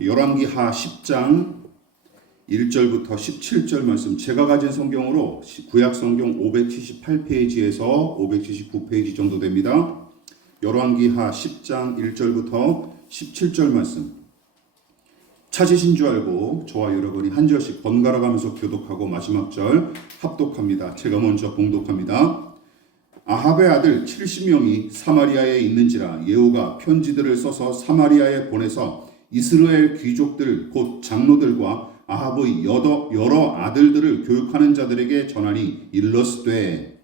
열왕기하 10장 1절부터 17절 말씀, 제가 가진 성경으로 구약 성경 578페이지에서 579페이지 정도 됩니다. 열왕기하 10장 1절부터 17절 말씀, 찾으신 줄 알고 저와 여러분이 한 절씩 번갈아 가면서 교독하고 마지막 절 합독합니다. 제가 먼저 봉독합니다. 아합의 아들 70명이 사마리아에 있는지라 예후가 편지들을 써서 사마리아에 보내서 이스라엘 귀족들 곧 장로들과 아합의 여러 아들들을 교육하는 자들에게 전하니 일러스되,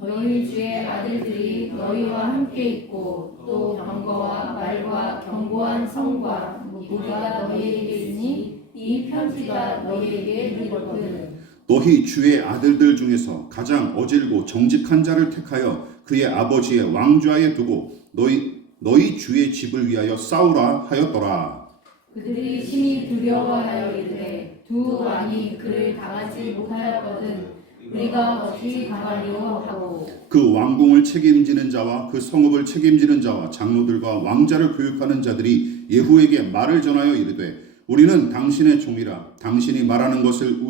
너희 주의 아들들이 너희와 함께 있고 또 병거와 말과 견고한 성과 무기가 너희에게 있으니 이 편지가 너희에게 이르거든. 너희 주의 아들들 중에서 가장 어질고 정직한 자를 택하여 그의 아버지의 왕좌에 두고 너희 주의 집을 위하여 싸우라 하였더라. 그들이 심히 두려워하여 이르되 두 왕이 그를 당하지 못하였거든 우리가 어찌 당하리요 하고, 그 왕궁을 책임지는 자와 그 성읍을 책임지는 자와 장로들과 왕자를 교육하는 자들이 예후에게 말을 전하여 이르되, 우리는 당신의 종이라. 당신이 말하는 것을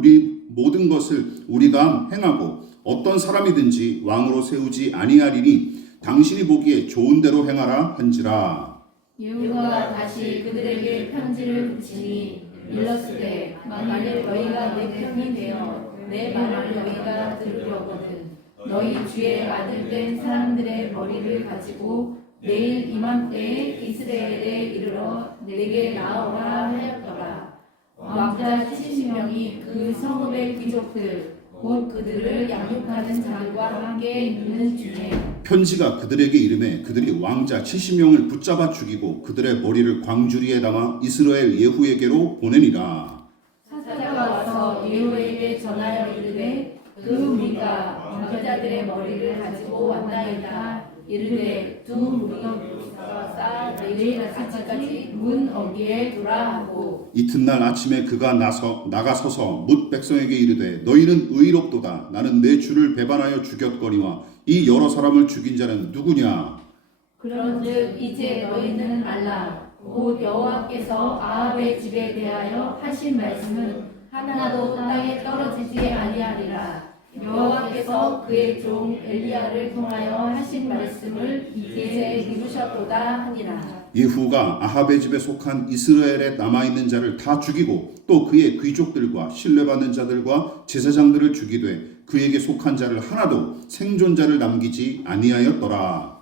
모든 것을 우리가 행하고 어떤 사람이든지 왕으로 세우지 아니하리니 당신이 보기에 좋은 대로 행하라 한지라. 예후가 다시 그들에게 편지를 붙이니 일렀으되, 만일 너희가 내 편이 되어 내 말을 너희가 들으려거든 너희 주의 아들 된 사람들의 머리를 가지고 내일 이맘때에 이스라엘에 이르러 내게 나오라 하였더라. 왕자 70명이 그 성읍의 귀족들 곧 그들을 양육하는 자들과 함께 있는 중에 편지가 그들에게 이르매 그들이 왕자 70명을 붙잡아 죽이고 그들의 머리를 광주리에 담아 이스라엘 예후에게로 보내니라. 사자가 와서 예후에게 전하여 이르되, 그 무리가 왕자들의 머리를 가지고 왔나이다. 이르되 두 무리가 쌓아 내일 아침까지 문 어귀에 두라 하고, 이튿날 아침에 그가 나가서서 뭇 백성에게 이르되, 너희는 의롭도다. 나는 내 주를 배반하여 죽였거니와 이 여러 사람을 죽인 자는 누구냐? 그런즉 이제 너희는 알라. 곧 여호와께서 아합의 집에 대하여 하신 말씀은 하나도 땅에 떨어지지 아니하리라. 여호와께서 그의 종 엘리야를 통하여 하신 말씀을 이제 이루셨도다 하니라. 예후가 아합의 집에 속한 이스라엘에 남아있는 자를 다 죽이고 또 그의 귀족들과 신뢰받는 자들과 제사장들을 죽이되 그에게 속한 자를 하나도 생존자를 남기지 아니하였더라.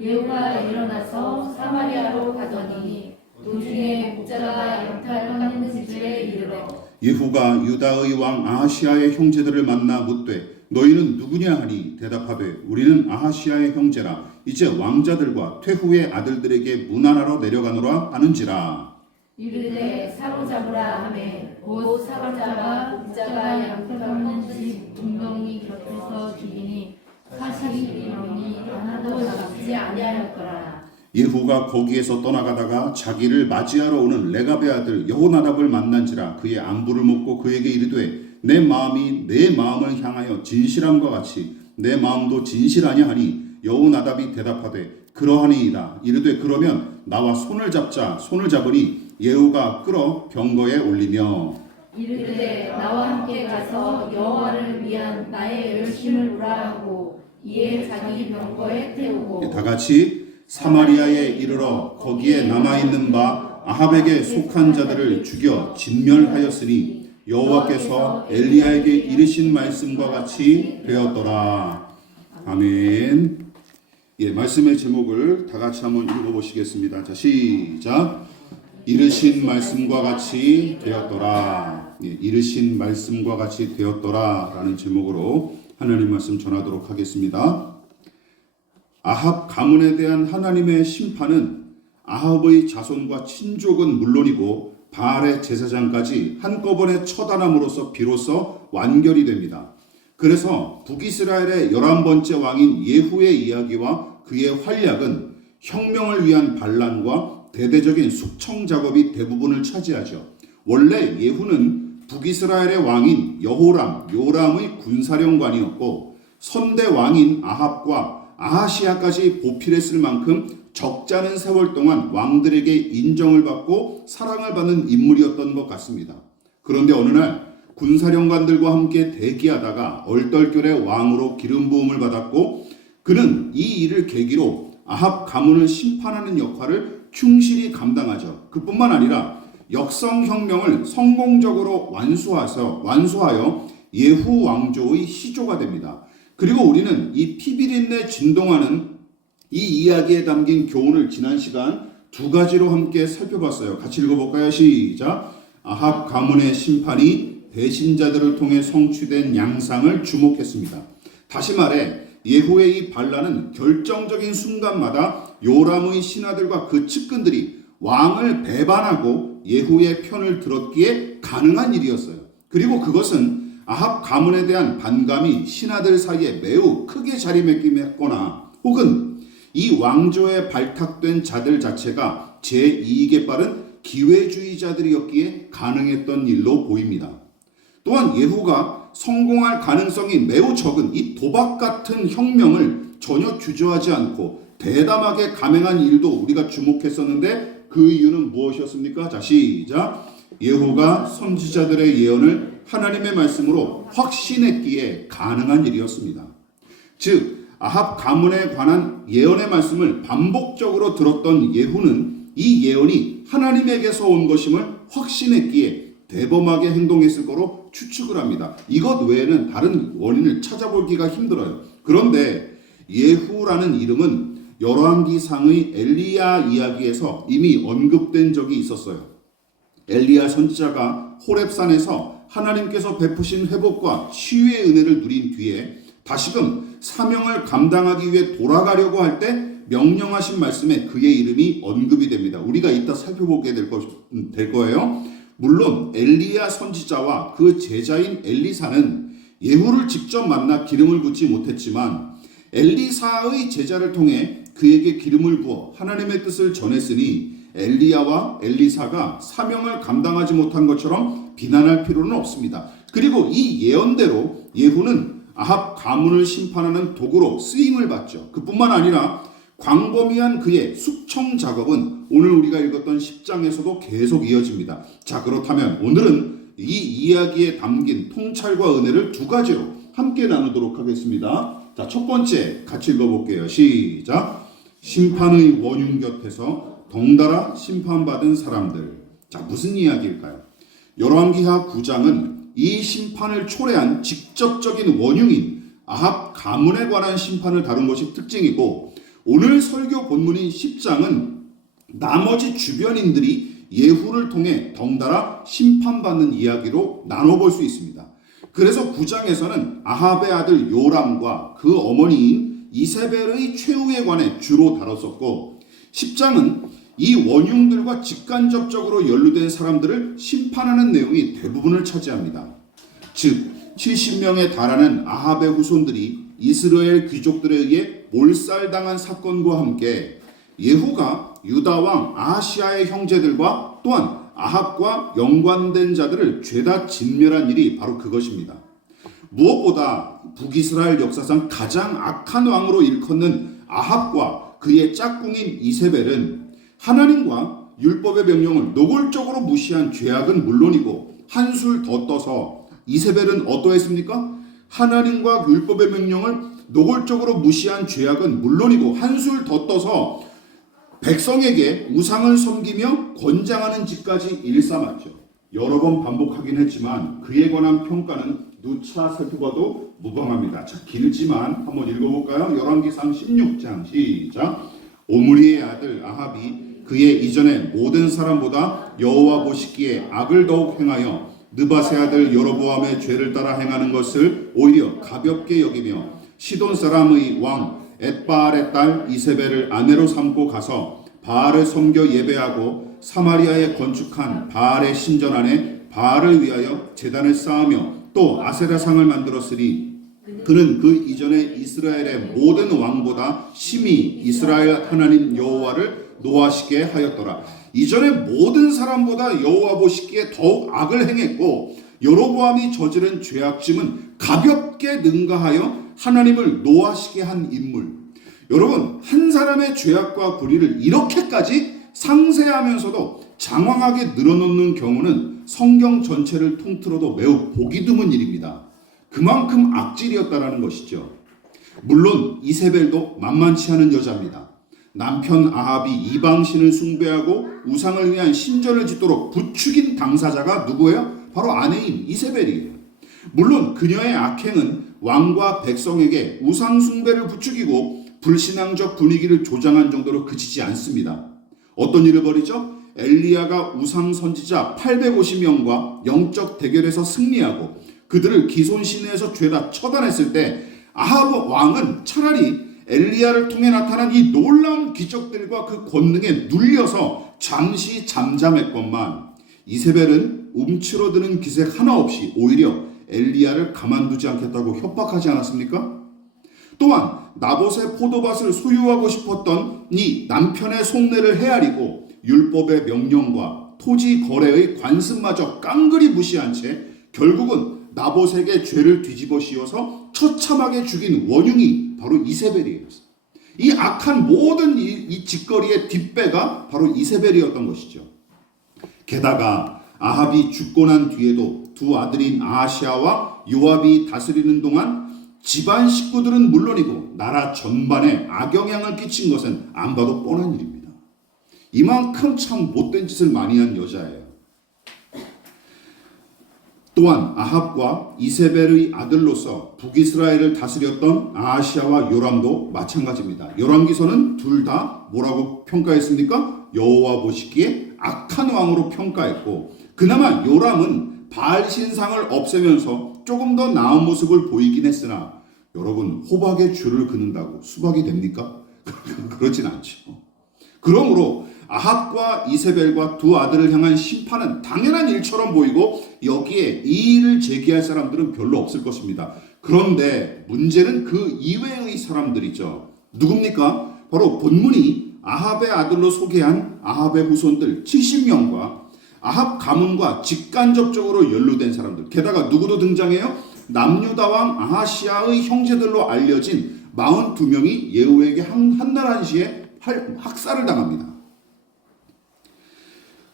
예후가 일어나서 사마리아로 가더니 도중에 목자가 양탈하는 집에 이르러 예후가 유다의 왕 아하시아의 형제들을 만나 묻되, 너희는 누구냐 하니 대답하되, 우리는 아하시아의 형제라. 이제 왕자들과 퇴후의 아들들에게 문안하러 내려가노라 하는지라. 이르되 사로잡으라 하매 곧 사로잡아 목자가 양털하는 집 웅덩이 곁에서 죽이니 42명이 하나도 남지 아니하였더라. 예후가 거기에서 떠나가다가 자기를 맞이하러 오는 레갑의 아들 여호나답을 만난지라. 그의 안부를 묻고 그에게 이르되, 내 마음이 내 마음을 향하여 진실함과 같이 내 마음도 진실하냐 하니, 여호나답이 대답하되 그러하니이다. 이르되 그러면 나와 손을 잡자. 손을 잡으니 예후가 끌어 병거에 올리며 이르되 나와 함께 가서 여호와를 위한 나의 열심을 우라 하고 이에 자기 병거에 태우고, 다 같이 사마리아에 이르러 거기에 남아있는 바 아합에게 속한 자들을 죽여 진멸하였으니 여호와께서 엘리야에게 이르신 말씀과 같이 되었더라. 아멘. 말씀의 제목을 다 같이 한번 읽어보시겠습니다. 자, 시작. 이르신 말씀과 같이 되었더라. 이르신 말씀과 같이 되었더라 라는 제목으로 하나님 말씀 전하도록 하겠습니다. 아합 가문에 대한 하나님의 심판은 아합의 자손과 친족은 물론이고 바알의 제사장까지 한꺼번에 처단함으로써 비로소 완결이 됩니다. 그래서 북이스라엘의 11번째 왕인 예후의 이야기와 그의 활약은 혁명을 위한 반란과 대대적인 숙청 작업이 대부분을 차지하죠. 원래 예후는 북이스라엘의 왕인 요람의 군사령관이었고 선대 왕인 아합과 아하시아까지 보필했을 만큼 적잖은 세월 동안 왕들에게 인정을 받고 사랑을 받는 인물이었던 것 같습니다. 그런데 어느 날 군사령관들과 함께 대기하다가 얼떨결에 왕으로 기름 부음을 받았고, 그는 이 일을 계기로 아합 가문을 심판하는 역할을 충실히 감당하죠. 그뿐만 아니라 역성혁명을 성공적으로 완수하여 예후 왕조의 시조가 됩니다. 그리고 우리는 이 피비린내 진동하는 이 이야기에 담긴 교훈을 지난 시간 두 가지로 함께 살펴봤어요. 같이 읽어볼까요? 시작. 아합 가문의 심판이 배신자들을 통해 성취된 양상을 주목했습니다. 다시 말해 예후의 이 반란은 결정적인 순간마다 요람의 신하들과 그 측근들이 왕을 배반하고 예후의 편을 들었기에 가능한 일이었어요. 그리고 그것은 아합 가문에 대한 반감이 신하들 사이에 매우 크게 자리매김했거나 혹은 이 왕조에 발탁된 자들 자체가 제2에게 빠른 기회주의자들이었기에 가능했던 일로 보입니다. 또한 예후가 성공할 가능성이 매우 적은 이 도박 같은 혁명을 전혀 주저하지 않고 대담하게 감행한 일도 우리가 주목했었는데 그 이유는 무엇이었습니까? 자, 시작. 예후가 선지자들의 예언을 하나님의 말씀으로 확신했기에 가능한 일이었습니다. 즉 아합 가문에 관한 예언의 말씀을 반복적으로 들었던 예후는 이 예언이 하나님에게서 온 것임을 확신했기에 대범하게 행동했을 거로 추측을 합니다. 이것 외에는 다른 원인을 찾아보기가 힘들어요. 그런데 예후라는 이름은 열왕기상의 엘리야 이야기에서 이미 언급된 적이 있었어요. 엘리야 선지자가 호렙산에서 하나님께서 베푸신 회복과 치유의 은혜를 누린 뒤에 다시금 사명을 감당하기 위해 돌아가려고 할 때 명령하신 말씀에 그의 이름이 언급이 됩니다. 우리가 이따 살펴보게 될 거예요. 물론 엘리야 선지자와 그 제자인 엘리사는 예후를 직접 만나 기름을 붓지 못했지만 엘리사의 제자를 통해 그에게 기름을 부어 하나님의 뜻을 전했으니 엘리야와 엘리사가 사명을 감당하지 못한 것처럼 비난할 필요는 없습니다. 그리고 이 예언대로 예후는 아합 가문을 심판하는 도구로 쓰임을 받죠. 그뿐만 아니라 광범위한 그의 숙청 작업은 오늘 우리가 읽었던 10장에서도 계속 이어집니다. 자, 그렇다면 오늘은 이 이야기에 담긴 통찰과 은혜를 두 가지로 함께 나누도록 하겠습니다. 자, 첫 번째 같이 읽어볼게요. 시작. 심판의 원흉 곁에서 덩달아 심판받은 사람들. 자, 무슨 이야기일까요? 열왕기하 9장은 이 심판을 초래한 직접적인 원흉인 아합 가문에 관한 심판을 다룬 것이 특징이고, 오늘 설교 본문인 10장은 나머지 주변인들이 예후를 통해 덩달아 심판받는 이야기로 나눠볼 수 있습니다. 그래서 9장에서는 아합의 아들 요람과 그 어머니인 이세벨의 최후에 관해 주로 다뤘었고, 10장은 이 원흉들과 직간접적으로 연루된 사람들을 심판하는 내용이 대부분을 차지합니다. 즉 70명에 달하는 아합의 후손들이 이스라엘 귀족들에 의해 몰살당한 사건과 함께 예후가 유다왕 아하시아의 형제들과 또한 아합과 연관된 자들을 죄다 진멸한 일이 바로 그것입니다. 무엇보다 북이스라엘 역사상 가장 악한 왕으로 일컫는 아합과 그의 짝꿍인 이세벨은 하나님과 율법의 명령을 노골적으로 무시한 죄악은 물론이고 한술 더 떠서 이세벨은 어떠했습니까? 하나님과 율법의 명령을 노골적으로 무시한 죄악은 물론이고 한술 더 떠서 백성에게 우상을 섬기며 권장하는 짓까지 일삼았죠. 여러 번 반복하긴 했지만 그에 관한 평가는 누차 살펴봐도 무방합니다. 자, 길지만 한번 읽어볼까요? 열왕기상 16장 시작. 오므리의 아들 아합이 그의 이전의 모든 사람보다 여호와 보시기에 악을 더욱 행하여 느밧의 아들 여로보암의 죄를 따라 행하는 것을 오히려 가볍게 여기며 시돈 사람의 왕 엣바알의 딸 이세벨을 아내로 삼고 가서 바알을 섬겨 예배하고 사마리아에 건축한 바알의 신전 안에 바알을 위하여 제단을 쌓으며 또 아세라상을 만들었으니 그는 그 이전에 이스라엘의 모든 왕보다 심히 이스라엘 하나님 여호와를 노하시게 하였더라. 이전에 모든 사람보다 여호와 보시기에 더욱 악을 행했고 여로보암이 저지른 죄악짐은 가볍게 능가하여 하나님을 노하시게 한 인물. 여러분, 한 사람의 죄악과 불의를 이렇게까지 상세하면서도 장황하게 늘어놓는 경우는 성경 전체를 통틀어도 매우 보기 드문 일입니다. 그만큼 악질이었다라는 것이죠. 물론 이세벨도 만만치 않은 여자입니다. 남편 아합이 이방신을 숭배하고 우상을 위한 신전을 짓도록 부추긴 당사자가 누구예요? 바로 아내인 이세벨이에요. 물론 그녀의 악행은 왕과 백성에게 우상 숭배를 부추기고 불신앙적 분위기를 조장한 정도로 그치지 않습니다. 어떤 일을 벌이죠? 엘리야가 우상 선지자 850명과 영적 대결에서 승리하고 그들을 기손 시내에서 죄다 처단했을 때 아합 왕은 차라리 엘리야를 통해 나타난 이 놀라운 기적들과 그 권능에 눌려서 잠시 잠잠했건만 이세벨은 움츠러드는 기색 하나 없이 오히려 엘리야를 가만두지 않겠다고 협박하지 않았습니까? 또한 나봇의 포도밭을 소유하고 싶었던 이 남편의 속내를 헤아리고 율법의 명령과 토지 거래의 관습마저 깡그리 무시한 채 결국은 나봇에게 죄를 뒤집어 씌워서 처참하게 죽인 원흉이 바로 이세벨이에요. 이 악한 모든 이 짓거리의 뒷배가 바로 이세벨이었던 것이죠. 게다가 아합이 죽고 난 뒤에도 두 아들인 아하시아와 요압이 다스리는 동안 집안 식구들은 물론이고 나라 전반에 악영향을 끼친 것은 안 봐도 뻔한 일입니다. 이만큼 참 못된 짓을 많이 한 여자예요. 또한 아합과 이세벨의 아들로서 북이스라엘을 다스렸던 아하시아와 요람도 마찬가지입니다. 열왕기서는 둘 다 뭐라고 평가했습니까? 여호와 보시기에 악한 왕으로 평가했고 그나마 요람은 바알 신상을 없애면서 조금 더 나은 모습을 보이긴 했으나 여러분, 호박에 줄을 긋는다고 수박이 됩니까? 그렇진 않죠. 그러므로 아합과 이세벨과 두 아들을 향한 심판은 당연한 일처럼 보이고 여기에 이의를 제기할 사람들은 별로 없을 것입니다. 그런데 문제는 그 이외의 사람들이죠. 누굽니까? 바로 본문이 아합의 아들로 소개한 아합의 후손들 70명과 아합 가문과 직간접적으로 연루된 사람들. 게다가 누구도 등장해요? 남유다 왕 아하시아의 형제들로 알려진 42명이 예후에게 한날 한시에 학살을 당합니다.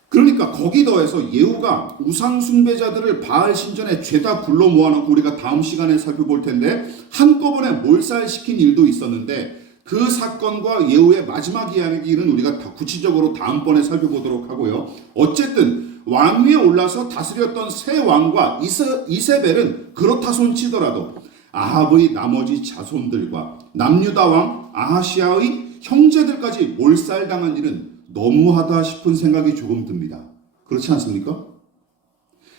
그러니까 거기 더해서 예후가 우상 숭배자들을 바알 신전에 죄다 불러 모아놓고 우리가 다음 시간에 살펴볼 텐데 한꺼번에 몰살시킨 일도 있었는데 그 사건과 예후의 마지막 이야기는 우리가 다 구체적으로 다음번에 살펴보도록 하고요. 어쨌든 왕위에 올라서 다스렸던 새 왕과 이세벨은 그렇다 손치더라도 아합의 나머지 자손들과 남유다 왕 아하시아의 형제들까지 몰살당한 일은 너무하다 싶은 생각이 조금 듭니다. 그렇지 않습니까?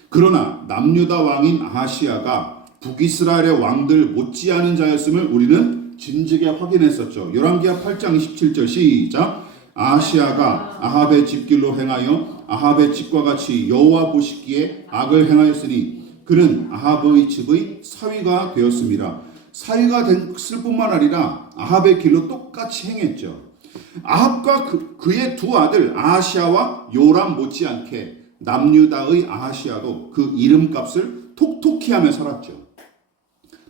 그러나 남유다 왕인 아하시아가 북이스라엘의 왕들 못지않은 자였음을 우리는 진즉에 확인했었죠. 열왕기하 8장 27절 시작. 아하시아가 아합의 집길로 행하여 아합의 집과 같이 여호와 보시기에 악을 행하였으니 그는 아합의 집의 사위가 되었습니다. 사위가 됐을 뿐만 아니라 아합의 길로 똑같이 행했죠. 아합과 그의 두 아들 아하시아와 요람 못지않게 남유다의 아하시아도 그 이름값을 톡톡히 하며 살았죠.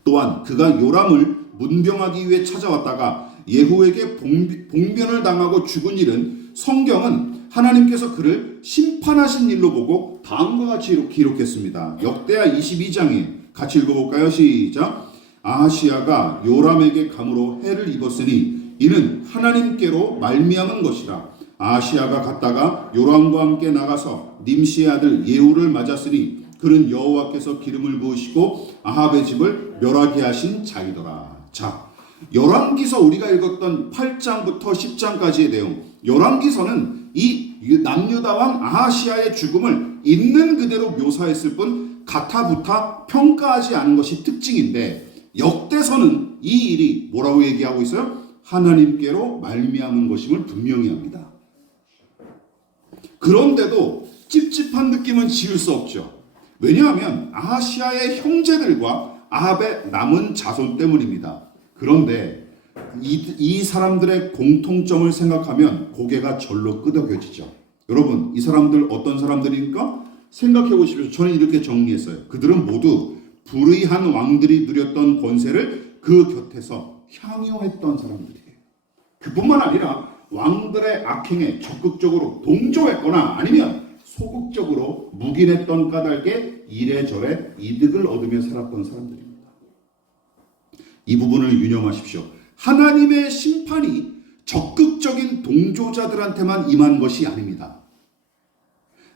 또한 그가 요람을 문병하기 위해 찾아왔다가 예후에게 봉변을 당하고 죽은 일은 성경은 하나님께서 그를 심판하신 일로 보고 다음과 같이 이렇게 기록했습니다. 역대하 22장에 같이 읽어볼까요? 시작. 아하시아가 요람에게 감으로 해를 입었으니 이는 하나님께로 말미암은 것이라. 아하시아가 갔다가 요람과 함께 나가서 님시의 아들 예후를 맞았으니 그는 여호와께서 기름을 부으시고 아합의 집을 멸하게 하신 자이더라. 자, 열왕기서 우리가 읽었던 8장부터 10장까지의 내용, 열왕기서는 이 남유다 왕 아하시아의 죽음을 있는 그대로 묘사했을 뿐 가타부타 평가하지 않은 것이 특징인데 역대서는 이 일이 뭐라고 얘기하고 있어요? 하나님께로 말미암은 것임을 분명히 합니다. 그런데도 찝찝한 느낌은 지울 수 없죠. 왜냐하면 아하시아의 형제들과 아합의 남은 자손 때문입니다. 그런데 이 사람들의 공통점을 생각하면 고개가 절로 끄덕여지죠. 여러분, 이 사람들 어떤 사람들입니까? 생각해 보십시오. 저는 이렇게 정리했어요. 그들은 모두 불의한 왕들이 누렸던 권세를 그 곁에서 향유했던 사람들이에요. 그뿐만 아니라 왕들의 악행에 적극적으로 동조했거나 아니면 소극적으로 묵인했던 까닭에 이래저래 이득을 얻으며 살았던 사람들입니다. 이 부분을 유념하십시오. 하나님의 심판이 적극적인 동조자들한테만 임한 것이 아닙니다.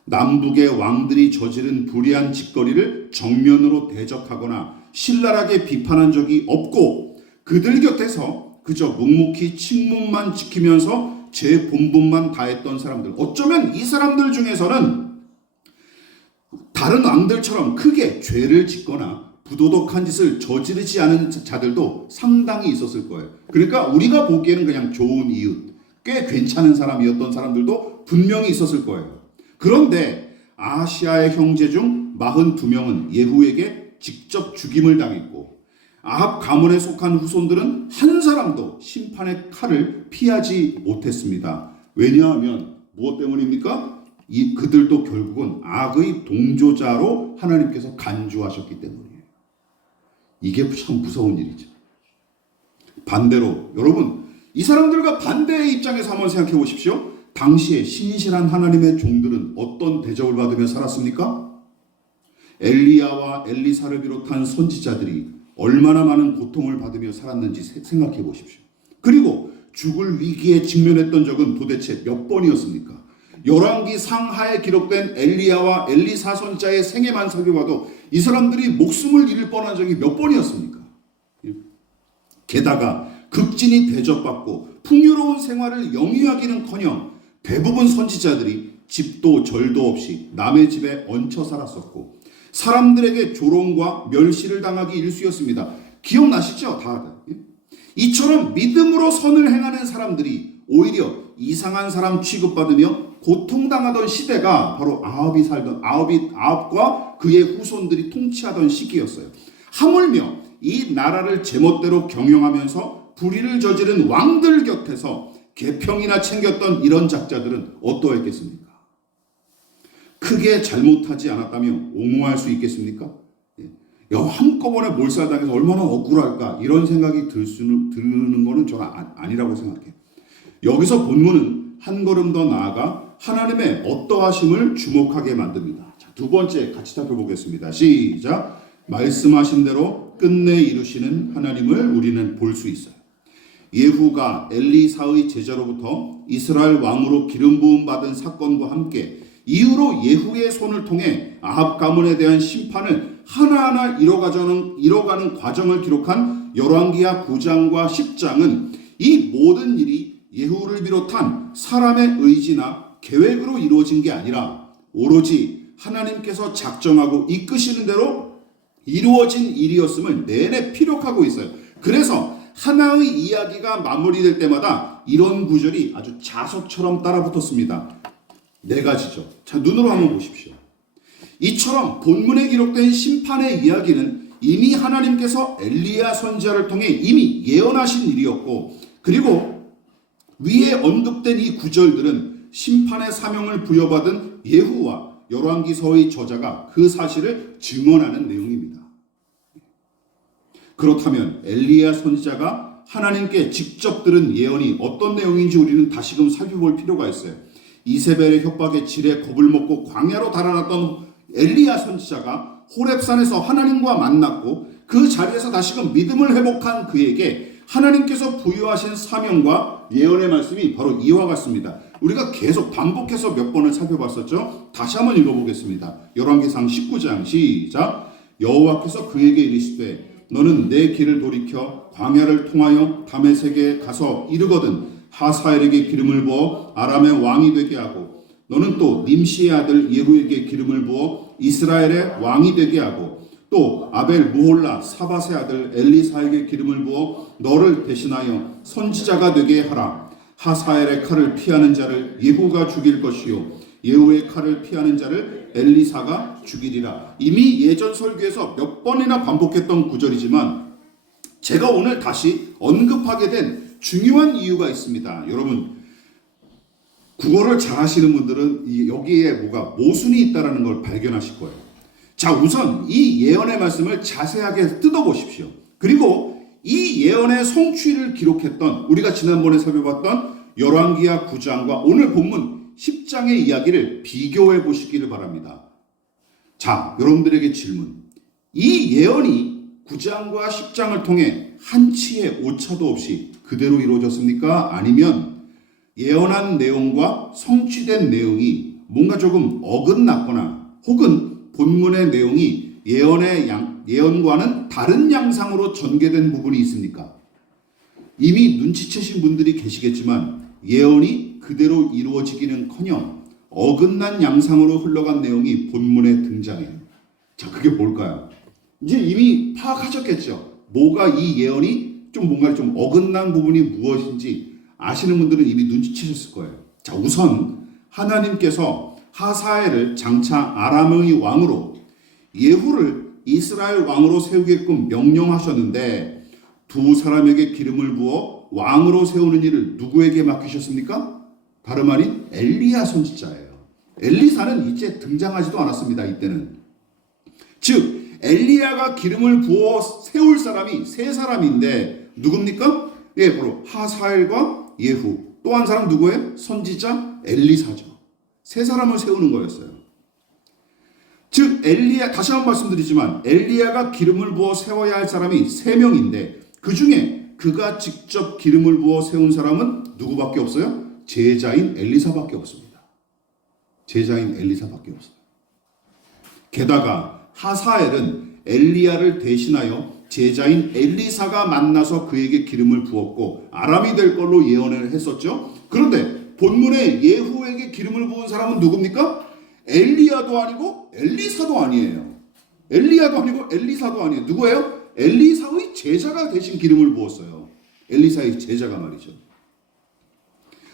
남북의 왕들이 저지른 불의한 짓거리를 정면으로 대적하거나 신랄하게 비판한 적이 없고 그들 곁에서 그저 묵묵히 침묵만 지키면서 제 본분만 다했던 사람들, 어쩌면 이 사람들 중에서는 다른 왕들처럼 크게 죄를 짓거나 부도덕한 짓을 저지르지 않은 자들도 상당히 있었을 거예요. 그러니까 우리가 보기에는 그냥 좋은 이웃, 꽤 괜찮은 사람이었던 사람들도 분명히 있었을 거예요. 그런데 아하시아의 형제 중 42명은 예후에게 직접 죽임을 당했고 아합 가문에 속한 후손들은 한 사람도 심판의 칼을 피하지 못했습니다. 왜냐하면 무엇 때문입니까? 그들도 결국은 악의 동조자로 하나님께서 간주하셨기 때문이에요. 이게 참 무서운 일이죠. 반대로 여러분, 이 사람들과 반대의 입장에서 한번 생각해 보십시오. 당시에 신실한 하나님의 종들은 어떤 대접을 받으며 살았습니까? 엘리야와 엘리사를 비롯한 선지자들이 얼마나 많은 고통을 받으며 살았는지 생각해 보십시오. 그리고 죽을 위기에 직면했던 적은 도대체 몇 번이었습니까? 열왕기 상하에 기록된 엘리야와 엘리사 선지자의 생애만 살펴봐도 이 사람들이 목숨을 잃을 뻔한 적이 몇 번이었습니까? 게다가 극진히 대접받고 풍요로운 생활을 영위하기는커녕 대부분 선지자들이 집도 절도 없이 남의 집에 얹혀 살았었고 사람들에게 조롱과 멸시를 당하기 일쑤였습니다. 기억나시죠? 다들. 이처럼 믿음으로 선을 행하는 사람들이 오히려 이상한 사람 취급받으며 고통당하던 시대가 바로 아합과 그의 후손들이 통치하던 시기였어요. 하물며 이 나라를 제멋대로 경영하면서 불의를 저지른 왕들 곁에서 계평이나 챙겼던 이런 작자들은 어떠했겠습니까? 크게 잘못하지 않았다며 옹호할 수 있겠습니까? 한꺼번에 몰살당해서 얼마나 억울할까 이런 생각이 드는 거는 저는 아니라고 생각해요. 여기서 본문은 한 걸음 더 나아가 하나님의 어떠하심을 주목하게 만듭니다. 자, 두 번째 같이 살펴보겠습니다. 시작. 말씀하신 대로 끝내 이루시는 하나님을 우리는 볼 수 있어요. 예후가 엘리사의 제자로부터 이스라엘 왕으로 기름 부음 받은 사건과 함께 이후로 예후의 손을 통해 아합 가문에 대한 심판을 하나하나 이뤄가는 과정을 기록한 열왕기하 9장과 10장은 이 모든 일이 예후를 비롯한 사람의 의지나 계획으로 이루어진 게 아니라 오로지 하나님께서 작정하고 이끄시는 대로 이루어진 일이었음을 내내 피력하고 있어요. 그래서 하나의 이야기가 마무리될 때마다 이런 구절이 아주 자석처럼 따라붙었습니다. 4가지죠. 자, 눈으로 한번 보십시오. 이처럼 본문에 기록된 심판의 이야기는 이미 하나님께서 엘리야 선지자를 통해 이미 예언하신 일이었고, 그리고 위에 언급된 이 구절들은 심판의 사명을 부여받은 예후와 열왕기서의 저자가 그 사실을 증언하는 내용입니다. 그렇다면 엘리야 선지자가 하나님께 직접 들은 예언이 어떤 내용인지 우리는 다시금 살펴볼 필요가 있어요. 이세벨의 협박에 지레 겁을 먹고 광야로 달아났던 엘리야 선지자가 호렙산에서 하나님과 만났고 그 자리에서 다시금 믿음을 회복한 그에게 하나님께서 부여하신 사명과 예언의 말씀이 바로 이와 같습니다. 우리가 계속 반복해서 몇 번을 살펴봤었죠. 다시 한번 읽어보겠습니다. 열왕기상 19장 시작. 여호와께서 그에게 이르시되 너는 내 길을 돌이켜 광야를 통하여 다메섹에 가서 이르거든 하사엘에게 기름을 부어 아람의 왕이 되게 하고 너는 또 님시의 아들 예후에게 기름을 부어 이스라엘의 왕이 되게 하고 또 아벨 무홀라 사밧의 아들 엘리사에게 기름을 부어 너를 대신하여 선지자가 되게 하라. 하사엘의 칼을 피하는 자를 예후가 죽일 것이요 예후의 칼을 피하는 자를 엘리사가 죽이리라. 이미 예전 설교에서 몇 번이나 반복했던 구절이지만 제가 오늘 다시 언급하게 된 중요한 이유가 있습니다. 여러분, 국어를 잘 하시는 분들은 여기에 뭐가 모순이 있다는 걸 발견하실 거예요. 자, 우선 이 예언의 말씀을 자세하게 뜯어보십시오. 그리고 이 예언의 성취를 기록했던 우리가 지난번에 살펴봤던 열왕기하 9장과 오늘 본문 10장의 이야기를 비교해 보시기를 바랍니다. 자, 여러분들에게 질문. 이 예언이 9장과 10장을 통해 한치의 오차도 없이 그대로 이루어졌습니까? 아니면 예언한 내용과 성취된 내용이 뭔가 조금 어긋났거나 혹은 본문의 내용이 예언과는 다른 양상으로 전개된 부분이 있습니까? 이미 눈치채신 분들이 계시겠지만 예언이 그대로 이루어지기는커녕 어긋난 양상으로 흘러간 내용이 본문에 등장해요. 자, 그게 뭘까요? 이제 이미 파악하셨겠죠? 뭐가 이 예언이 뭔가 좀 어긋난 부분이 무엇인지 아시는 분들은 이미 눈치채셨을 거예요. 자, 우선 하나님께서 하사엘을 장차 아람의 왕으로 예후를 이스라엘 왕으로 세우게끔 명령하셨는데 두 사람에게 기름을 부어 왕으로 세우는 일을 누구에게 맡기셨습니까? 다름 아닌 엘리야 선지자예요. 엘리사는 이제 등장하지도 않았습니다. 이때는. 즉 엘리야가 기름을 부어 세울 사람이 세 사람인데 누굽니까? 예, 바로 하사엘과 예후. 또 한 사람 누구예요? 선지자 엘리사죠. 세 사람을 세우는 거였어요. 즉 엘리야, 다시 한번 말씀드리지만 엘리야가 기름을 부어 세워야 할 사람이 세 명인데 그 중에 그가 직접 기름을 부어 세운 사람은 누구밖에 없어요? 제자인 엘리사밖에 없습니다. 제자인 엘리사밖에 없어요. 게다가 하사엘은 엘리야를 대신하여 제자인 엘리사가 만나서 그에게 기름을 부었고 아람이 될 걸로 예언을 했었죠. 그런데 본문에 예후에게 기름을 부은 사람은 누굽니까? 엘리야도 아니고 엘리사도 아니에요. 엘리야도 아니고 엘리사도 아니에요. 누구예요? 엘리사의 제자가 대신 기름을 부었어요. 엘리사의 제자가 말이죠.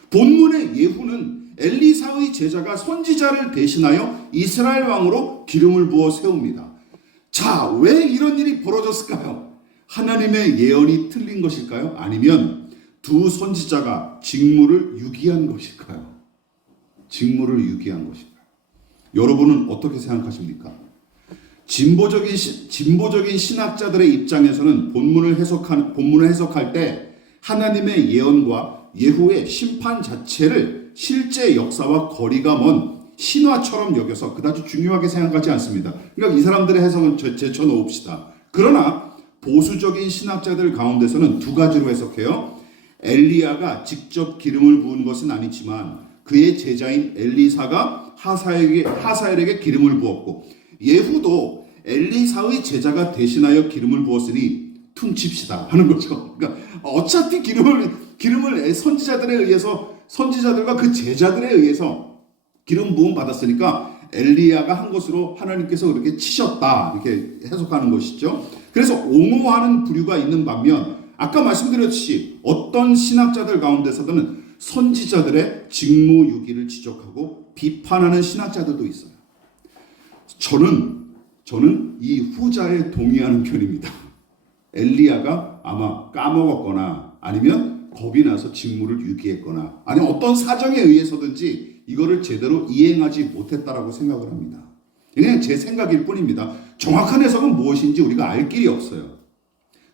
본문의 예후는 엘리사의 제자가 선지자를 대신하여 이스라엘 왕으로 기름을 부어 세웁니다. 자, 왜 이런 일이 벌어졌을까요? 하나님의 예언이 틀린 것일까요? 아니면 두 선지자가 직무를 유기한 것일까요? 직무를 유기한 것일까요? 여러분은 어떻게 생각하십니까? 진보적인 신학자들의 입장에서는 본문을 해석할 때 하나님의 예언과 예후의 심판 자체를 실제 역사와 거리가 먼 신화처럼 여겨서 그다지 중요하게 생각하지 않습니다. 그러니까 이 사람들의 해석은 제쳐놓읍시다. 그러나 보수적인 신학자들 가운데서는 두 가지로 해석해요. 엘리야가 직접 기름을 부은 것은 아니지만 그의 제자인 엘리사가 하사엘에게 기름을 부었고 예후도 엘리사의 제자가 대신하여 기름을 부었으니 퉁칩시다 하는 거죠. 그러니까 어차피 기름을 선지자들과 그 제자들에 의해서 기름 부음 받았으니까 엘리야가 한 것으로 하나님께서 그렇게 치셨다 이렇게 해석하는 것이죠. 그래서 옹호하는 부류가 있는 반면 아까 말씀드렸듯이 어떤 신학자들 가운데서는 선지자들의 직무유기를 지적하고 비판하는 신학자들도 있어요. 저는 이 후자에 동의하는 편입니다. 엘리야가 아마 까먹었거나 아니면 겁이 나서 직무를 유기했거나 아니면 어떤 사정에 의해서든지 이거를 제대로 이행하지 못했다라고 생각을 합니다. 그냥 제 생각일 뿐입니다. 정확한 해석은 무엇인지 우리가 알 길이 없어요.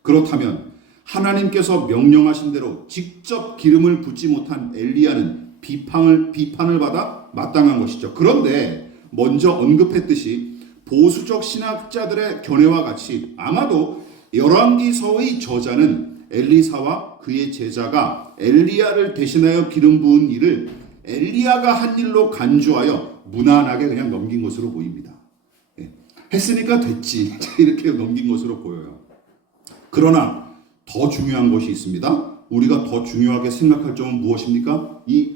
그렇다면 하나님께서 명령하신 대로 직접 기름을 붓지 못한 엘리야는 비판을 받아 마땅한 것이죠. 그런데 먼저 언급했듯이 보수적 신학자들의 견해와 같이 아마도 열왕기서의 저자는 엘리사와 그의 제자가 엘리야를 대신하여 기름 부은 일을 엘리야가 한 일로 간주하여 무난하게 그냥 넘긴 것으로 보입니다. 했으니까 됐지 이렇게 넘긴 것으로 보여요. 그러나 더 중요한 것이 있습니다. 우리가 더 중요하게 생각할 점은 무엇입니까? 이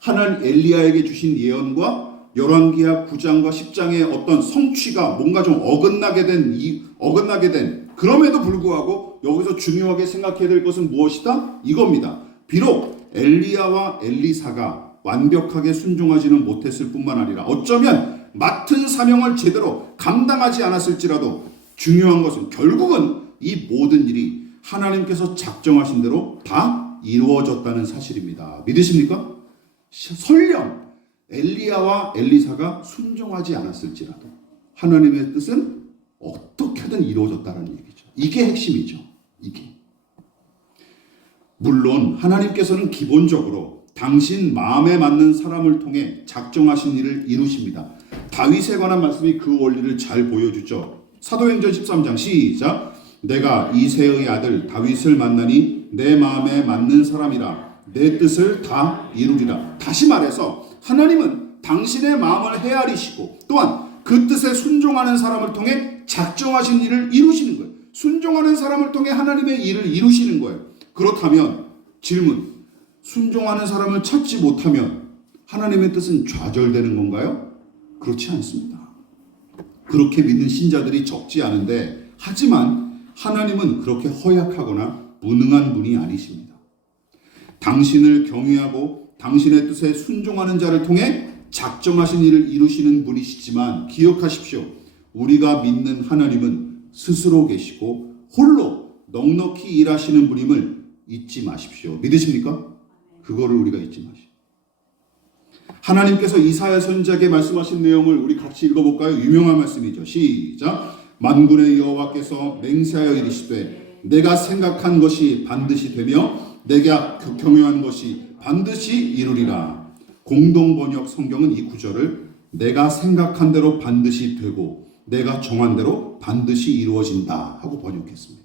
하나님 엘리야에게 주신 예언과 열왕기하 9장과 10장의 어떤 성취가 뭔가 좀 어긋나게 된 그럼에도 불구하고 여기서 중요하게 생각해야 될 것은 무엇이다? 이겁니다. 비록 엘리야와 엘리사가 완벽하게 순종하지는 못했을 뿐만 아니라 어쩌면 맡은 사명을 제대로 감당하지 않았을지라도 중요한 것은 결국은 이 모든 일이 하나님께서 작정하신 대로 다 이루어졌다는 사실입니다. 믿으십니까? 설령 엘리야와 엘리사가 순종하지 않았을지라도 하나님의 뜻은 어떻게든 이루어졌다는 얘기죠. 이게 핵심이죠. 물론 하나님께서는 기본적으로 당신 마음에 맞는 사람을 통해 작정하신 일을 이루십니다. 다윗에 관한 말씀이 그 원리를 잘 보여주죠. 사도행전 13장 시작. 내가 이새의 아들 다윗을 만나니 내 마음에 맞는 사람이라 내 뜻을 다 이루리라. 다시 말해서 하나님은 당신의 마음을 헤아리시고 또한 그 뜻에 순종하는 사람을 통해 작정하신 일을 이루시는 거예요. 순종하는 사람을 통해 하나님의 일을 이루시는 거예요. 그렇다면 질문, 순종하는 사람을 찾지 못하면 하나님의 뜻은 좌절되는 건가요? 그렇지 않습니다. 그렇게 믿는 신자들이 적지 않은데, 하지만 하나님은 그렇게 허약하거나 무능한 분이 아니십니다. 당신을 경외하고 당신의 뜻에 순종하는 자를 통해 작정하신 일을 이루시는 분이시지만 기억하십시오. 우리가 믿는 하나님은 스스로 계시고 홀로 넉넉히 일하시는 분임을 잊지 마십시오. 믿으십니까? 그거를 우리가 잊지 마십시오. 하나님께서 이사야 선지자에게 말씀하신 내용을 우리 같이 읽어볼까요? 유명한 말씀이죠. 시작. 만군의 여호와께서 맹세하여 이르시되 내가 생각한 것이 반드시 되며 내가 경영한 것이 반드시 이루리라. 공동번역 성경은 이 구절을 내가 생각한 대로 반드시 되고 내가 정한 대로 반드시 이루어진다 하고 번역했습니다.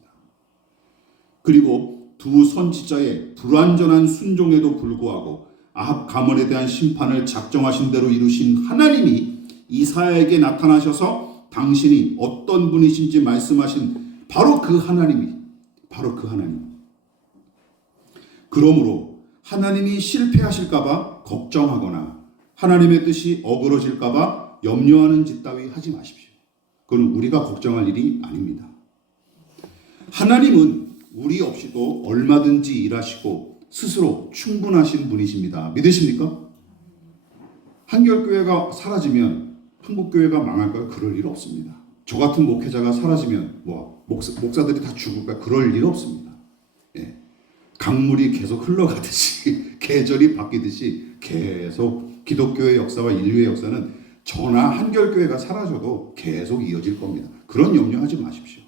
그리고 두 선지자의 불완전한 순종에도 불구하고 아합 가문에 대한 심판을 작정하신 대로 이루신 하나님이 이사야에게 나타나셔서 당신이 어떤 분이신지 말씀하신 바로 그 하나님. 그러므로 하나님이 실패하실까봐 걱정하거나 하나님의 뜻이 어그러질까봐 염려하는 짓 따위 하지 마십시오. 그건 우리가 걱정할 일이 아닙니다. 하나님은 우리 없이도 얼마든지 일하시고 스스로 충분하신 분이십니다. 믿으십니까? 한결교회가 사라지면 한국교회가 망할까요? 그럴 일 없습니다. 저 같은 목회자가 사라지면 목사들이 다 죽을까? 그럴 일 없습니다. 예. 강물이 계속 흘러가듯이 계절이 바뀌듯이 계속 기독교의 역사와 인류의 역사는 저나 한결교회가 사라져도 계속 이어질 겁니다. 그런 염려하지 마십시오.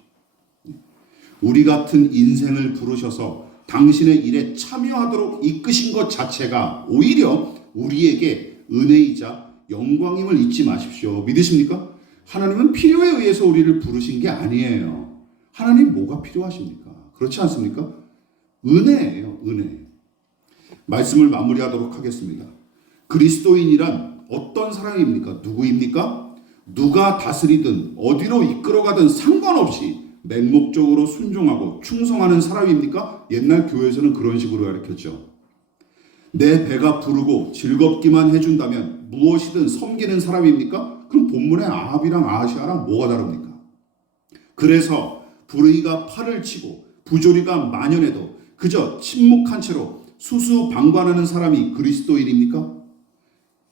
우리 같은 인생을 부르셔서 당신의 일에 참여하도록 이끄신 것 자체가 오히려 우리에게 은혜이자 영광임을 잊지 마십시오. 믿으십니까? 하나님은 필요에 의해서 우리를 부르신 게 아니에요. 하나님 뭐가 필요하십니까? 그렇지 않습니까? 은혜예요. 은혜. 말씀을 마무리하도록 하겠습니다. 그리스도인이란 어떤 사람입니까? 누구입니까? 누가 다스리든 어디로 이끌어가든 상관없이 맹목적으로 순종하고 충성하는 사람입니까? 옛날 교회에서는 그런 식으로 가르쳤죠. 내 배가 부르고 즐겁기만 해준다면 무엇이든 섬기는 사람입니까? 그럼 본문의 아합이랑 아하시아랑 뭐가 다릅니까? 그래서 불의가 팔을 치고 부조리가 만연해도 그저 침묵한 채로 수수방관하는 사람이 그리스도인입니까?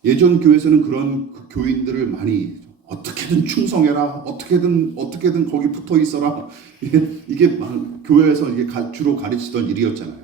예전 교회에서는 그런 교인들을 많이 어떻게든 충성해라, 어떻게든 거기 붙어 있어라. 이게 교회에서 이게 주로 가르치던 일이었잖아요.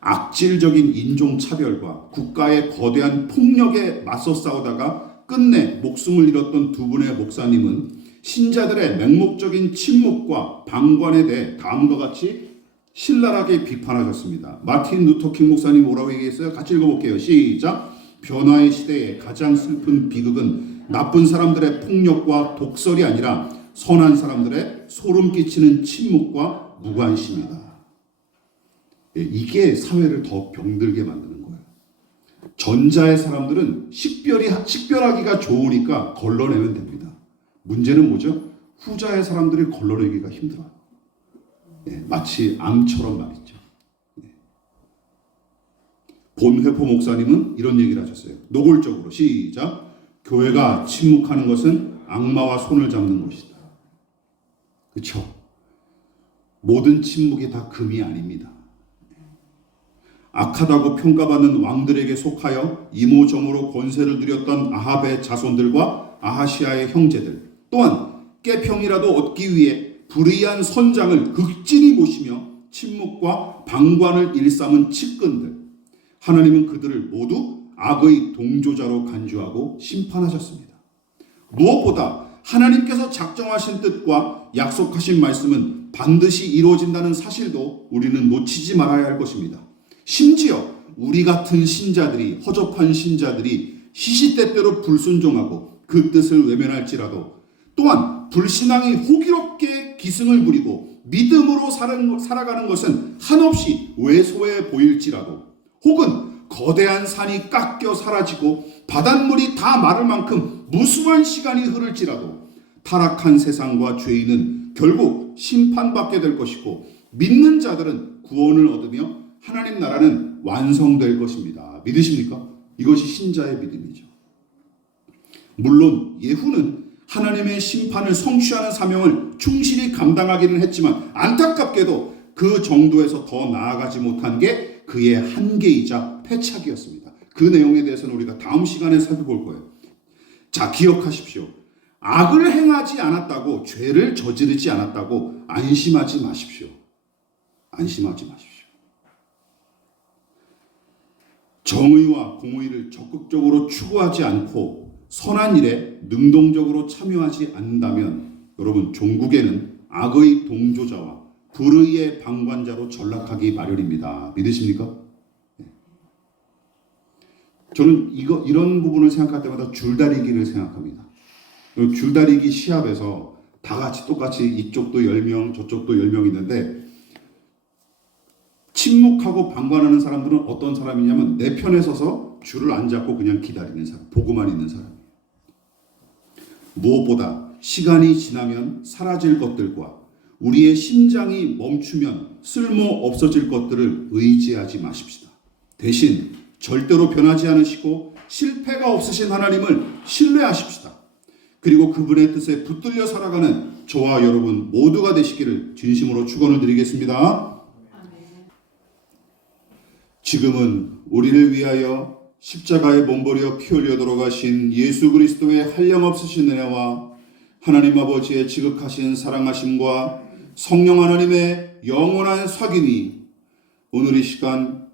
악질적인 인종차별과 국가의 거대한 폭력에 맞서 싸우다가 끝내 목숨을 잃었던 두 분의 목사님은 신자들의 맹목적인 침묵과 방관에 대해 다음과 같이 신랄하게 비판하셨습니다. 마틴 루터킹 목사님 뭐라고 얘기했어요? 같이 읽어볼게요. 시작. 변화의 시대에 가장 슬픈 비극은 나쁜 사람들의 폭력과 독설이 아니라 선한 사람들의 소름 끼치는 침묵과 무관심이다. 이게 사회를 더 병들게 만드는 거예요. 전자의 사람들은 식별하기가 좋으니까 걸러내면 됩니다. 문제는 뭐죠? 후자의 사람들이 걸러내기가 힘들어요. 마치 암처럼 말이죠. 본회포 목사님은 이런 얘기를 하셨어요. 노골적으로 시작. 교회가 침묵하는 것은 악마와 손을 잡는 것이다. 그렇죠? 모든 침묵이 다 금이 아닙니다. 악하다고 평가받는 왕들에게 속하여 이모저모로 권세를 누렸던 아합의 자손들과 아하시아의 형제들, 또한 깨평이라도 얻기 위해 불의한 선장을 극진히 모시며 침묵과 방관을 일삼은 측근들, 하나님은 그들을 모두 악의 동조자로 간주하고 심판하셨습니다. 무엇보다 하나님께서 작정하신 뜻과 약속하신 말씀은 반드시 이루어진다는 사실도 우리는 놓치지 말아야 할 것입니다. 심지어 우리 같은 신자들이, 허접한 신자들이 시시때때로 불순종하고 그 뜻을 외면할지라도, 또한 불신앙이 호기롭게 기승을 부리고 믿음으로 살아가는 것은 한없이 왜소해 보일지라도, 혹은 거대한 산이 깎여 사라지고 바닷물이 다 마를 만큼 무수한 시간이 흐를지라도 타락한 세상과 죄인은 결국 심판받게 될 것이고, 믿는 자들은 구원을 얻으며 하나님 나라는 완성될 것입니다. 믿으십니까? 이것이 신자의 믿음이죠. 물론 예후는 하나님의 심판을 성취하는 사명을 충실히 감당하기는 했지만, 안타깝게도 그 정도에서 더 나아가지 못한 게 그의 한계이자 패착이었습니다. 그 내용에 대해서는 우리가 다음 시간에 살펴볼 거예요. 자, 기억하십시오. 악을 행하지 않았다고, 죄를 저지르지 않았다고 안심하지 마십시오. 안심하지 마십시오. 정의와 공의를 적극적으로 추구하지 않고 선한 일에 능동적으로 참여하지 않는다면 여러분, 종국에는 악의 동조자와 불의의 방관자로 전락하기 마련입니다. 믿으십니까? 저는 이런 부분을 생각할 때마다 줄다리기를 생각합니다. 줄다리기 시합에서 다 같이 똑같이 이쪽도 10명 저쪽도 10명 있는데, 침묵하고 방관하는 사람들은 어떤 사람이냐면 내 편에 서서 줄을 안 잡고 그냥 기다리는 사람, 보고만 있는 사람이에요. 무엇보다 시간이 지나면 사라질 것들과 우리의 심장이 멈추면 쓸모 없어질 것들을 의지하지 마십시다. 대신 절대로 변하지 않으시고 실패가 없으신 하나님을 신뢰하십시다. 그리고 그분의 뜻에 붙들려 살아가는 저와 여러분 모두가 되시기를 진심으로 축원을 드리겠습니다. 지금은 우리를 위하여 십자가에 몸버려 피 흘려 돌아가신 예수 그리스도의 한량없으신 은혜와 하나님 아버지의 지극하신 사랑하심과 성령 하나님의 영원한 사귐이 오늘 이 시간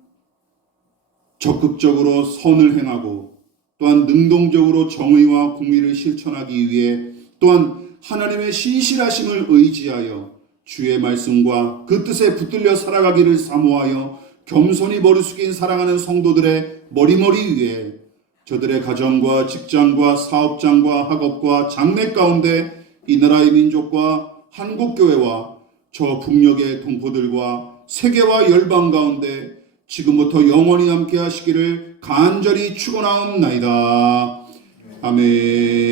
적극적으로 선을 행하고, 또한 능동적으로 정의와 공의를 실천하기 위해, 또한 하나님의 신실하심을 의지하여 주의 말씀과 그 뜻에 붙들려 살아가기를 사모하여 겸손히 머리 숙인 사랑하는 성도들의 머리머리 위에 저들의 가정과 직장과 사업장과 학업과 장래 가운데 이 나라의 민족과 한국교회와 저 북녘의 동포들과 세계와 열방 가운데 지금부터 영원히 함께 하시기를 간절히 축원하옵나이다. 아멘.